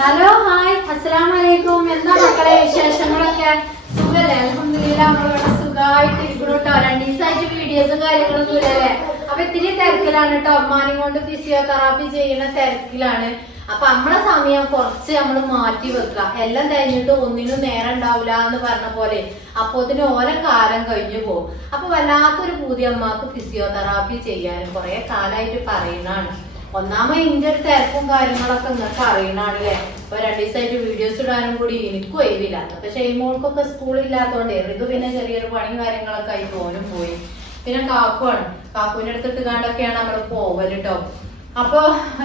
Hello hi അസ്സലാമലൈക്കും. എന്താ മക്കളെ വിശേഷങ്ങളൊക്കെ? സുഖല്ലേ? അൽഹംദുലില്ലാ നമ്മളിവിടെ സുഖമായിട്ട് ഇരിക്കുന്നു കേട്ടോ. 2 ദിവസമായിട്ട് വീഡിയോസും കാര്യങ്ങളൊന്നും ഇല്ലല്ലേ. അപ്പൊ ഇത്തിരി തിരക്കിലാണ് കേട്ടോ. അമ്മാനെ കൊണ്ട് ഫിസിയോതെറാപ്പി ചെയ്യുന്ന തിരക്കിലാണ്. അപ്പൊ നമ്മളെ സമയം കുറച്ച് നമ്മൾ മാറ്റി വെക്കുക. എല്ലാം കഴിഞ്ഞിട്ട് ഒന്നിനും നേരം ഉണ്ടാവില്ല എന്ന് പറഞ്ഞ പോലെ അപ്പോത്തിന് ഓരോ കാലം കഴിഞ്ഞു പോകും. അപ്പൊ വല്ലാത്തൊരു പുതിയ അമ്മക്ക് ഫിസിയോതെറാപ്പി ചെയ്യാനും കുറെ കാലമായിട്ട് പറയുന്നതാണ്. ഒന്നാമത് ഇതിന്റെ ഒരു തിരക്കും കാര്യങ്ങളൊക്കെ നിങ്ങൾക്ക് അറിയണാണ് അല്ലേ. ഇപ്പൊ 2 ദിവസമായിട്ട് വീഡിയോസ് ഇടാനും കൂടി എനിക്കും ഒഴിവില്ല. പക്ഷെ ഈ മോൾക്കൊക്കെ സ്കൂളില്ലാത്തോണ്ടേ ഇത് പിന്നെ ചെറിയൊരു പണി കാര്യങ്ങളൊക്കെ ആയി പോലും പോയി. പിന്നെ കാക്കുവാണ്, കാക്കുവിന്റെ അടുത്തിട്ട് കണ്ടൊക്കെയാണ് നമ്മള് പോവല് കേട്ടോ. അപ്പൊ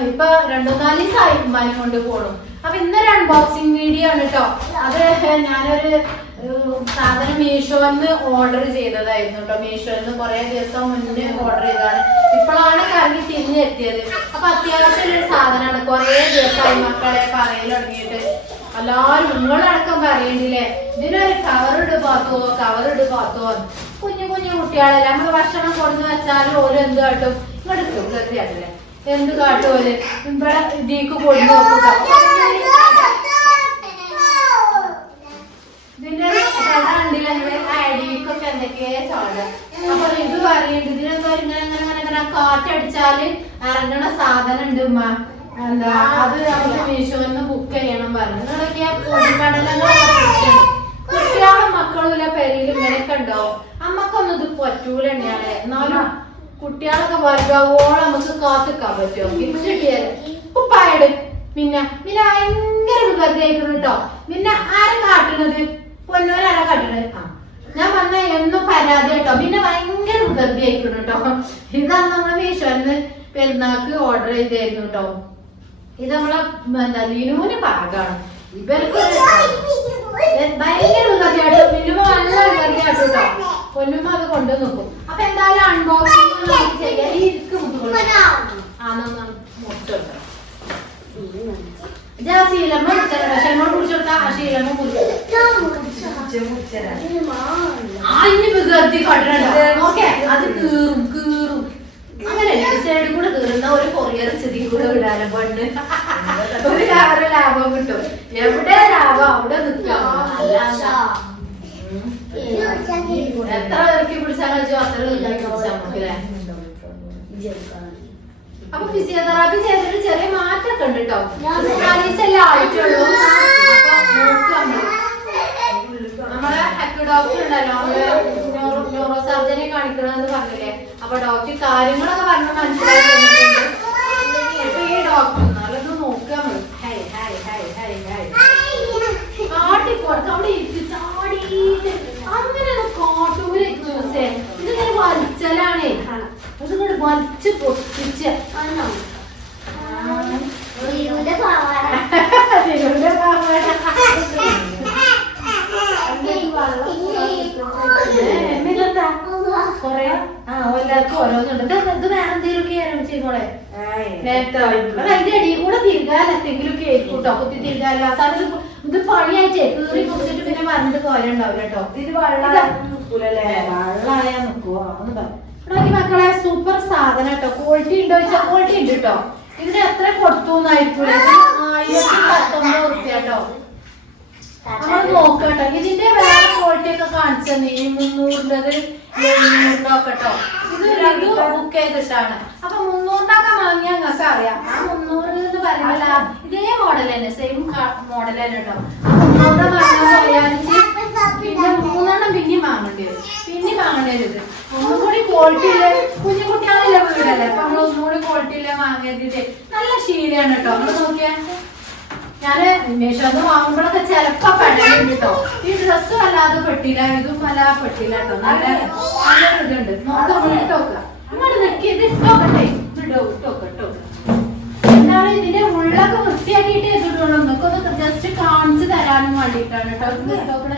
ഇപ്പൊ 2-4 ദിവസമായി ഉമ്മാനെ കൊണ്ട് പോണു. അപ്പൊ ഇന്നൊരു അൺബോക്സിങ് വീഡിയോ ആണ് കേട്ടോ. അത് ഞാനൊരു സാധനം മീഷോന്ന് ഓർഡർ ചെയ്തതായിരുന്നു കേട്ടോ. മീഷോന്ന് കുറെ ദിവസം മുന്നേ ഓർഡർ ചെയ്തതാണ്. ഇപ്പോഴാണ് കറങ്ങി തിരിഞ്ഞെത്തിയത്. അപ്പൊ അത്യാവശ്യം ഒരു സാധനമാണ്. കുറെ ദിവസമായി മക്കളെ പറയൽ തുടങ്ങിയിട്ട്. എല്ലാവരും നിങ്ങളടക്കം പറയണ്ടില്ലേ ഇതിനൊരു കവറിട് പാത്തോ. കുഞ്ഞു കുട്ടികളല്ലേ. നമ്മള് ഭക്ഷണം കൊടുന്ന് വെച്ചാലും ഓരോ എന്ത് കാട്ടും ഇങ്ങോട്ട് എന്ത് കാട്ടും ഓര് ഇവിടെ ഇതിക്ക് കൊടുന്ന് നോക്കുക. ഇതിന്റെ കണ്ടില്ല അടിക്കൊക്കെ എന്തൊക്കെയാ ചോട. അപ്പൊ ഇത് പറയുന്നുണ്ട് ഇതിനെന്തോ ഇങ്ങനെ കാറ്റടിച്ചാല് ഇറങ്ങണ സാധനം ഉണ്ട് ഉമ്മ. എന്താ അത് നമ്മള് മീഷോന്ന് ബുക്ക് ചെയ്യണം പറഞ്ഞു. നിങ്ങളൊക്കെ പൊടിക്കടലങ്ങളൊക്കെ കുട്ടികളും മക്കളുമില്ല പെരയിലും ഇങ്ങനെയൊക്കെ ഉണ്ടാവും. അമ്മക്കൊന്നും ഇത് പറ്റൂല തന്നെയാണ്. എന്നാലും കുട്ടികളൊക്കെ വലുതാവോളം നമുക്ക് കാത്തിക്കാൻ പറ്റുമോ? കിട്ടിയാല് ഉപ്പായോട് പിന്നെ ഭയങ്കര വികൃതിയായിക്കണം കേട്ടോ. പിന്നെ ആരും കാട്ടുന്നത് പൊന്നോരാരാ കാട്ടുന്നത്? ഞാൻ പറഞ്ഞ എന്നും പരാതി കേട്ടോ. പിന്നെ ഭയങ്കര വികൃതിയായിക്കണം കേട്ടോ. ഇതാണ് നമ്മളെ മീഷോന്ന് പെരുന്നാക്ക് ഓർഡർ ചെയ്തായിരുന്നു കേട്ടോ. ഇത് നമ്മളെ ലിനുവിന് പാകാണ്. ഇവർക്ക് ഭയങ്കര വികൃതിയാട്ടോ. മിനുമ നല്ല വികൃതിയാട്ടോ കേട്ടോ. പൊന്നുമ്മ അത് കൊണ്ടു നോക്കും. അപ്പൊ എന്തായാലും അൺബോക്സിംഗ് ചെയ്യാൻ ഇരിക്കും. മുട്ടുണ്ട് ശീലമ്മ വിഷമോട് കുടിച്ചോട്ടാ. ആ ശീലമ്മ ഇനി വികൃതി കണ്ടിട്ടുണ്ട്. ഓക്കെ അത് കീറും അങ്ങനെ സൈഡിൽ കൂടെ കീറുന്ന ഒരു കൊറിയർ ചെതി കൂടെ വിടാനും പണ്ട് ഒരു ലാഭം കിട്ടും. എവിടെ ലാഭം അവിടെ നിൽക്കാം. എത്ര ഇറക്കി പിടിച്ചാലോ അത്ര ഇറക്കി പിടിച്ചാൽ നമുക്കല്ലേ. അപ്പൊ ഫിസിയോതെറാപ്പി ചെയ്തിട്ട് ചെറിയ മാറ്റമൊക്കെ ഉണ്ട് കേട്ടോ. 4 ദിവസമല്ലേ ആയിട്ടുള്ളൂ. നമ്മളെ ഡോക്ടർ ഉണ്ടല്ലോ, ന്യൂറോ സർജനെ കാണിക്കണമെന്ന് പറഞ്ഞില്ലേ. അപ്പൊ ഡോക്ടർ കാര്യങ്ങളൊക്കെ പറഞ്ഞ് മനസ്സിലാക്കി തന്നിട്ടുണ്ട്. അപ്പൊ ഈ ഡോക്ടർ നല്ലത് നോക്കാൻ കാട്ടിപ്പോടുത്ത് അവിടെ ഇരിക്കും ചാടിയിട്ട് അങ്ങനെ കാട്ടൂര് ദിവസേ ഇതിങ്ങനെ വലിച്ചലാണേ. അതുകൊണ്ട് വലിച്ച് പൊട്ടിച്ച് കൊറേ എല്ലാവർക്കും ഓരോന്നുണ്ട്. ഇത് വേറെ എന്തെങ്കിലുമൊക്കെ ചെയ്തോളെ. അതിന്റെ അടിയിൽ കൂടെ തിരികാൻ എന്തെങ്കിലും കേൾക്കൂട്ടോ. കുത്തി തിരികാൻ ഇത് പണിയായിട്ടേ കീറി കുടിച്ചിട്ട് പിന്നെ പറഞ്ഞിട്ട് കോരം ഉണ്ടാവില്ല കേട്ടോ. ഇത് വെള്ളായാ നിക്കുവോ ഒന്ന് പറഞ്ഞു മക്കളെ. സൂപ്പർ സാധനം കേട്ടോ. ക്വാളിറ്റി ഉണ്ടോ ചോദിച്ചാൽ ക്വാളിറ്റി ഉണ്ട് കേട്ടോ. ഇതിന് എത്ര കൊടുത്തു എന്നായിരിക്കും? 1019 റുപ്യ കേട്ടോ. നമ്മൾ നോക്കട്ടോ. ഇതിന്റെ വേറെ ക്വാളിറ്റി ഒക്കെ കാണിച്ചെന്ന് 300-ൻ്റെത് 700 ഒക്കെ കേട്ടോ. ഇത് ബുക്ക് ചെയ്തിട്ടാണ്. അപ്പൊ 300-ൻ്റെ വാങ്ങിയാൽ നിങ്ങൾക്ക് അറിയാം. ആ 300 എന്ന് പറയുന്നില്ല ഇതേ മോഡൽ തന്നെ, സെയിം മോഡൽ തന്നെ കേട്ടോ. 300 വാങ്ങാൻ പോയാൽ പിന്നെ 3 പിന്നെയും വാങ്ങേണ്ടി വരും. ഇത് ഒന്നും കൂടി ക്വാളിറ്റി ഇല്ല. കുഞ്ഞു കുട്ടികളില്ല വീടല്ലേ. അപ്പൊ നമ്മൾ ഒന്നും കൂടി ക്വാളിറ്റി ഇല്ല വാങ്ങിയത്. നല്ല ശീലയാണ് കേട്ടോ. നമ്മൾ നോക്കിയാൽ ഞാന് മീഷോന്ന് വാങ്ങുമ്പോഴൊക്കെ ചെലപ്പോ പെടലുണ്ട് കേട്ടോ. ഈ ഡ്രസ്സും അല്ലാതെ പെട്ടില്ല, ഇതും അല്ലാതെ പെട്ടില്ല കേട്ടോ. നല്ല ഇതുണ്ട്. നോക്കാം ഇട്ടോക്ക. ഇങ്ങോട്ട് നിൽക്കി ഇത് ഇട്ടോക്കട്ടെ. ഇട്ടോക്കട്ടോ. എന്നാലും ഇതിന്റെ ഉള്ളൊക്കെ വൃത്തിയാക്കിയിട്ട് ചെയ്തിട്ടുള്ളൂ. നിങ്ങൾക്കൊന്ന് ജസ്റ്റ് കാണിച്ചു തരാനും വേണ്ടിയിട്ടാണ് കേട്ടോ. ഇട്ടോക്കണേ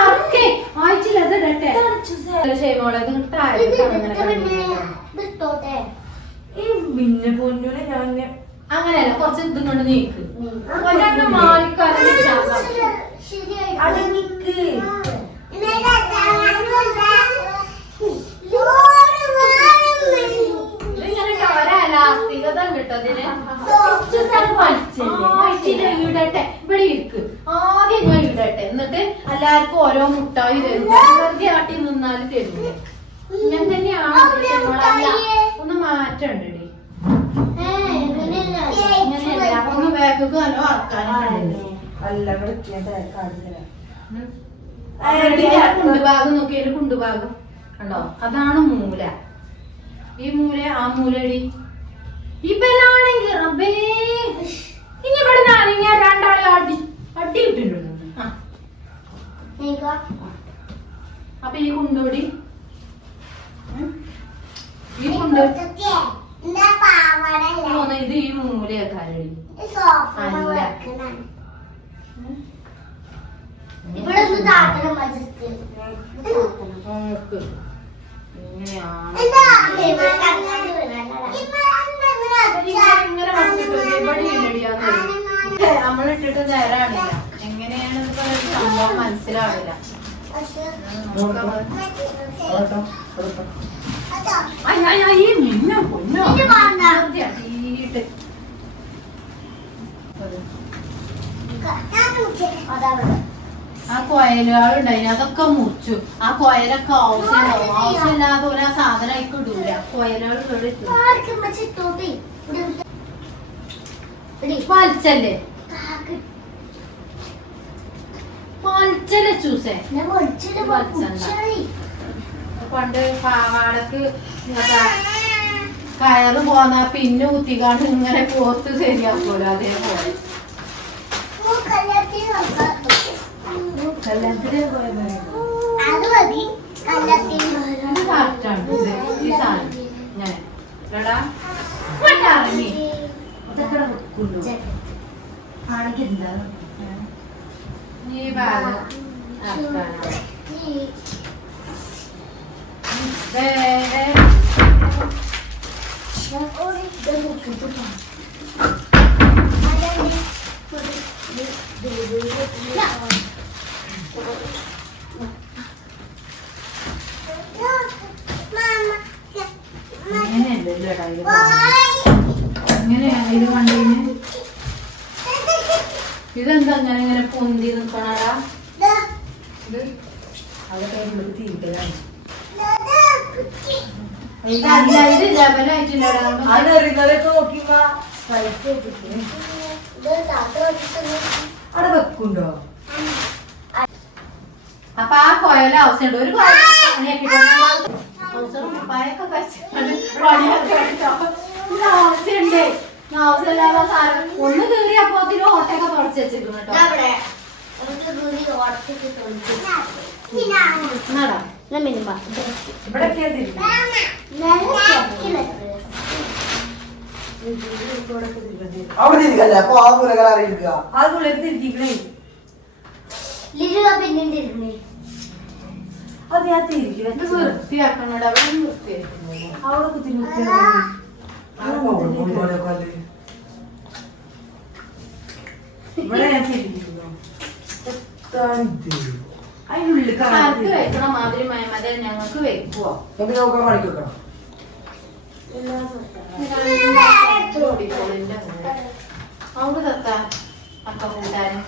ആർക്കേ ആഴ്ചയിൽ അത് ഇടട്ടെ. പിന്നെ പൊന്നൂനെ ഞാൻ അങ്ങനെയല്ല, കുറച്ച് ഇതും കൊണ്ട് നീക്ക്. മാറിക്കാലം ഇതിങ്ങനെ ഒരാലാസ്തികത കിട്ടോ. ഇതിന് ഇടട്ടെ ഇവിടെ ഇരിക്ക്. ആദ്യം ഞാൻ ഇടട്ടെ, എന്നിട്ട് എല്ലാവർക്കും ഓരോ മുട്ടായി തരും. വെറുതെ ആട്ടി നിന്നാല് തരൂലേ. ഇങ്ങനെ തന്നെയാണ് ഒന്ന് മാറ്റണ്ടടി. ഇങ്ങനെയല്ല, ഒന്ന് ബാക്കൊക്കെ നല്ല വറക്കാനുണ്ട്. കുണ്ടുഭാഗം നോക്കിയാല് കുണ്ടുഭാഗം കണ്ടോ, അതാണ് മൂല. ഈ മൂല ആ മൂലടി ഇവനാണെങ്കിൽ റബ്ബേ ഇനി ഇവിടെ ഞാൻ രണ്ടാളെ അടി ഇട്ടിട്ടുണ്ട്. അപ്പൊ ഈ കുണ്ടോടി ഈ കുണ്ട് ഇത് ഈ മൂലയാക്കാരടി നമ്മളിട്ടിട്ട് നേരാണില്ല. എങ്ങനെയാണ് സംഭവം മനസ്സിലാവില്ല. ഈ മിന്നോ പൊന്നോ അടിയിട്ട് ആ കൊയലുകളുണ്ടായിന്, അതൊക്കെ മുറിച്ചു. ആ കൊയലൊക്കെ ആവശ്യമുണ്ടാവും. ആവശ്യമില്ലാതെ ഒരു ആ സാധനം ആയിക്ക് ഇടൂല. കൊയലുകൾ വലിച്ചല്ലേ വലിച്ചല്ലേ ചൂസേ. പണ്ട് പാവാടക്ക് കയറ് പോന്ന പിന്നെ കുത്തിക്കാണ്ട് ഇങ്ങനെ പോത്ത് ശരിയാക്കൂല. അതേപോലെ ഈ ഭാഗം ഇത് കണ്ടീന്. ഇതെന്താ അങ്ങനെ ഇങ്ങനെ പൊന്തി നിൽക്കണടാ? ഇത് ഇത് ലെവലായിട്ടില്ലടാ. അവിടെ വെക്കുണ്ടോ? അപ്പൊ ആ കൊയല ആവശ്യമുണ്ട്. ഒരു ആവശ്യമുണ്ട്. ആവശ്യമില്ലാത്ത സാധനം ഒന്ന് കീറി അപ്പോത്തിന് ഓട്ടയൊക്കെ തുടച്ച് വെച്ചിരിക്കും കേട്ടോ. അത് ഞാൻ തിരികെ വൃത്തിയാക്കണോടാ. വൃത്തിയാക്കുന്നു അവിടെ തിരികെ ഇവിടെ ഞാൻ തിരിഞ്ഞിരുന്നു. അതിനുള്ളിൽ വെക്കണ മാതിരി മയമത ഞങ്ങൾക്ക് വെക്കുവോ? അവിടെ തത്താ അക്ക കൂട്ടാനും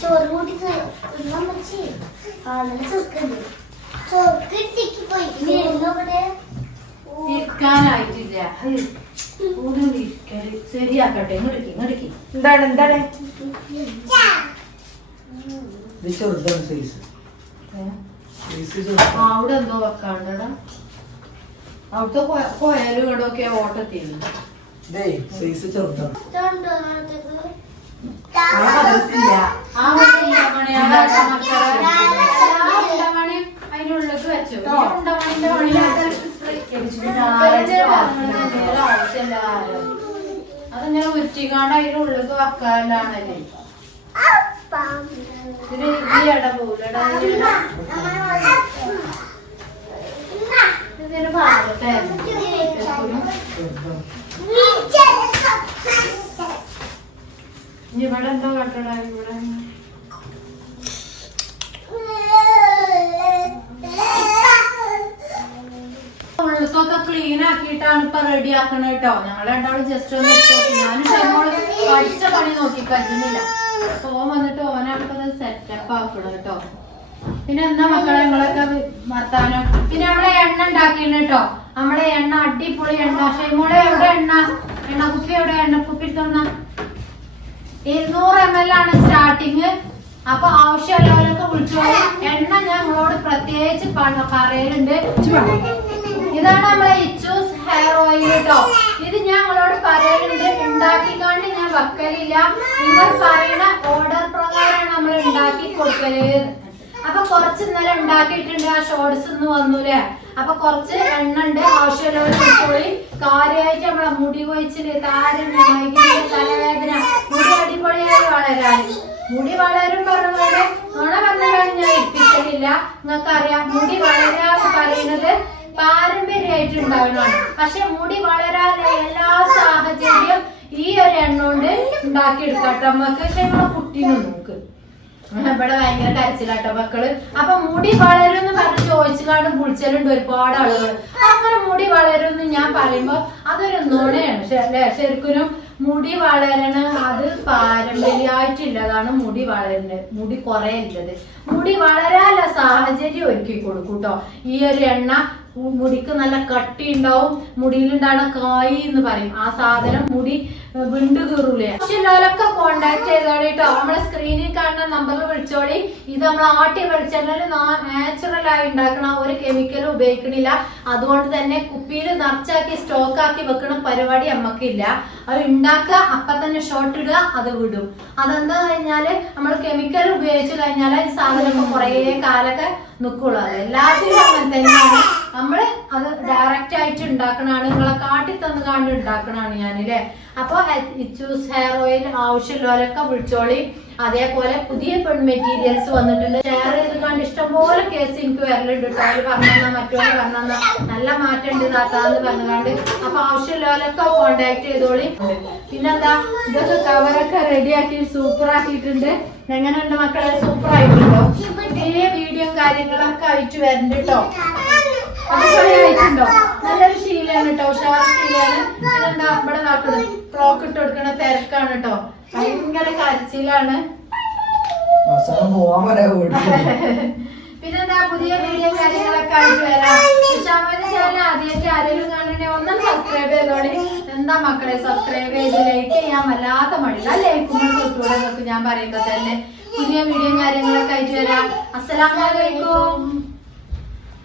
ചോറ് കൂട്ടി ഇരിക്കാനായിട്ടില്ല. ശരിയാക്കട്ടെ. ഇങ്ങടിക്ക് എന്താണ് എന്താണ് അവിടെ എന്തോ വെക്കാണ്ടടാ. അവിടുത്തെ കോയലും ഇടൊക്കെ ഓട്ടത്തില്ല. അതിനുള്ളിലേക്ക് വെച്ചു. ഉണ്ടമണിന്റെ അതങ്ങനെ ഉരുട്ടിക്കാണ്ട് അതിന്റെ ഉള്ളിലേക്ക് വെക്കാനാണല്ലേ. ഇതിന് ഈ ഇട പോലെടാ. ഇതിന് ഭാഗത്തെ ഇവിടെ എന്തോ കട്ടടാ. ഇവിടെ ഉള്ളിക്കൊക്കെ ക്ലീൻ ആക്കിയിട്ടാണ് ഇപ്പൊ റെഡി ആക്കണം കേട്ടോ. ഞങ്ങൾ രണ്ടാളും ജസ്റ്റ് ഒന്ന് ഞാനും ഷൈമോള് പഠിച്ച പണി നോക്കി കഴിക്കുന്നില്ല. ഓൻ വന്നിട്ട് ഓനാണിപ്പത് സെറ്റപ്പ് ആക്കണം കേട്ടോ. പിന്നെ എന്താ മക്കളെ ഞങ്ങളൊക്കെ വർത്താനം. പിന്നെ നമ്മളെ എണ്ണ ഉണ്ടാക്കിയാണ് കേട്ടോ. നമ്മളെ എണ്ണ അടിപൊളി എണ്ണ. ഷൈമോളെ എവിടെ എണ്ണ കുപ്പി എവിടെ എണ്ണ കുപ്പി തന്ന 200 ml ആണ് സ്റ്റാർട്ടിങ്. അപ്പൊ ആവശ്യമുള്ളവരൊക്കെ വിളിച്ചോളൂ. എണ്ണ ഞാൻ നിങ്ങളോട് പ്രത്യേകിച്ച് പറയലുണ്ട്. ഇതാണ് നമ്മളെ ഇച്ചൂസ് ഹെയർ ഓയിൽ കേട്ടോ. ഇത് ഞാൻ നിങ്ങളോട് പറയലുണ്ട്. ഉണ്ടാക്കിക്കൊണ്ട് ഞാൻ വെക്കലില്ല. നിങ്ങൾ പറയുന്ന ഓർഡർ പ്രകാരമാണ് നമ്മൾ ഉണ്ടാക്കി കൊടുക്കല്. അപ്പൊ കുറച്ച് ഇന്നലെ ഉണ്ടാക്കിയിട്ടുണ്ട്. ആ ഷോർട്സ് ഒന്ന് വന്നൂലേ. അപ്പൊ കുറച്ച് എണ്ണ ഉണ്ട്. ആവശ്യമുള്ളവർ വിളിച്ചോളി. കാര്യമായിട്ട് നമ്മളെ മുടി കൊഴിച്ചില്, താരൻ, തലവേദന, മുടി അടിപൊളിയായി വളരാൻ. മുടി വളരും പറഞ്ഞുകൊണ്ട് നുണ പറഞ്ഞാൽ ഞാൻ എത്തിച്ചിട്ടില്ല. നിങ്ങൾക്കറിയാം മുടി വളരാന്ന് പറയുന്നത് പാരമ്പര്യമായിട്ട് ഉണ്ടാവുന്നതാണ്. പക്ഷെ മുടി വളരാനുള്ള എല്ലാ സാഹചര്യം ഈ ഒരു എണ്ണ കൊണ്ട് ഉണ്ടാക്കിയെടുക്കാട്ടോ നമുക്ക്. പക്ഷെ നമ്മളെ കുട്ടീനെ നോക്ക് ഇവിടെ ഭയങ്കര കരച്ചിലാട്ടോ മക്കള്. അപ്പൊ മുടി വളരും എന്ന് പറഞ്ഞ് ചോദിച്ചുകാണ്ട് വിളിച്ചലുണ്ട് ഒരുപാട് ആളുകൾ. അങ്ങനെ മുടി വളരും എന്ന് ഞാൻ പറയുമ്പോ അതൊരു നുണയാണ്. ശരിക്കും മുടി വളരണ അത് പാരമ്പര്യമായിട്ടുള്ളതാണ്. മുടി വളരുന്നത്, മുടി കുറയുള്ളത്. മുടി വളരാനുള്ള സാഹചര്യം ഒരുക്കി കൊടുക്കൂട്ടോ ഈ ഒരു എണ്ണ. മുടിക്ക് നല്ല കട്ടി ഉണ്ടാവും. മുടിയിലുണ്ടാകുന്ന കായ് എന്ന് പറയും. ആ സാധനം മുടി വിണ്ടു കീറൂലേ. പക്ഷെല്ലാവരൊക്കെ കോണ്ടാക്ട് ചെയ്തോളി കേട്ടോ. നമ്മളെ സ്ക്രീനിൽ കാണുന്ന നമ്പറിൽ വിളിച്ചോളി. ഇത് നമ്മൾ ആട്ടി വെളിച്ചെണ്ണയിൽ നാച്ചുറൽ ആയി ഉണ്ടാക്കണ, ഒരു കെമിക്കലും ഉപയോഗിക്കണില്ല. അതുകൊണ്ട് തന്നെ കുപ്പിയിൽ നിറച്ചാക്കി സ്റ്റോക്ക് ആക്കി വെക്കണ പരിപാടി നമ്മക്കില്ല. അത് ഉണ്ടാക്കുക, അപ്പൊ തന്നെ ഷോർട്ട് ഇടുക, അത് വിടും. അതെന്താ കഴിഞ്ഞാല് നമ്മൾ കെമിക്കൽ ഉപയോഗിച്ച് കഴിഞ്ഞാൽ ഈ സാധനം കുറെ കാലൊക്കെ നിക്കുള്ളൂ. അത് എല്ലാത്തിനും അങ്ങനെ തന്നെയാണ്. നമ്മള് അത് ഡയറക്റ്റ് ആയിട്ട് ഉണ്ടാക്കണാണ്. നിങ്ങളെ കാട്ടി തന്ന് കാണ്ട് ഉണ്ടാക്കണാണ് ഞാനില്ലേ. അപ്പൊ ഇച്ചൂസ് ഹെയർ ഓയിൽ ആവശ്യമുള്ളവരൊക്കെ വിളിച്ചോളി. അതേപോലെ പുതിയ മെറ്റീരിയൽസ് വന്നിട്ടുണ്ട്. ഷെയർ ചെയ്ത് കണ്ട് ഇഷ്ടംപോലെ കേസ് എനിക്ക് വരലുണ്ട് കേട്ടോ. അവര് പറഞ്ഞാ മറ്റോര് പറഞ്ഞാ നല്ല മാറ്റം ഉണ്ട് താത്താന്ന് പറഞ്ഞാണ്ട്. അപ്പൊ ആവശ്യമുള്ളവരൊക്കെ കോണ്ടാക്ട് ചെയ്തോളി. പിന്നെന്താ ഇതൊക്കെ കവറൊക്കെ റെഡിയാക്കി സൂപ്പർ ആക്കിയിട്ടുണ്ട്. എങ്ങനെയുണ്ട് മക്കളെ? സൂപ്പർ ആയിട്ടുണ്ടോ? പുതിയ വീഡിയോ കാര്യങ്ങളൊക്കെ ആയിട്ട് വരുന്നുണ്ട് കേട്ടോ. അടിപൊളിയായിട്ടുണ്ടോ? നല്ലൊരു ശീലാണ് കേട്ടോ. ഉഷാർ ശീലാണ്. പിന്നെന്താ ഇവിടെ നോക്കുന്നത് ഫ്രോക്ക് ഇട്ട് കൊടുക്കണ തിരക്കാണ് കേട്ടോ. ഭയങ്കര കരച്ചിലാണ്. പിന്നെന്താ പുതിയ വീഡിയോ കാര്യങ്ങളൊക്കെ ആയിട്ട് വരാം. ആദ്യമായിട്ട് ആരെങ്കിലും കാണണേ ഒന്നും സബ്സ്ക്രൈബ് ചെയ്തോളി. എന്താ മക്കളെ സബ്സ്ക്രൈബ് ചെയ്ത് ലൈക്ക് ചെയ്യാൻ വല്ലാത്ത മടിയില്ല. ലൈക്കും തൊട്ടുകൂടെ എന്നൊക്കെ ഞാൻ പറയുമ്പോ തന്നെ പുതിയ വീഡിയോ കാര്യങ്ങളൊക്കെ ആയിട്ട് വരാം. അസ്സലാമു അലൈക്കും.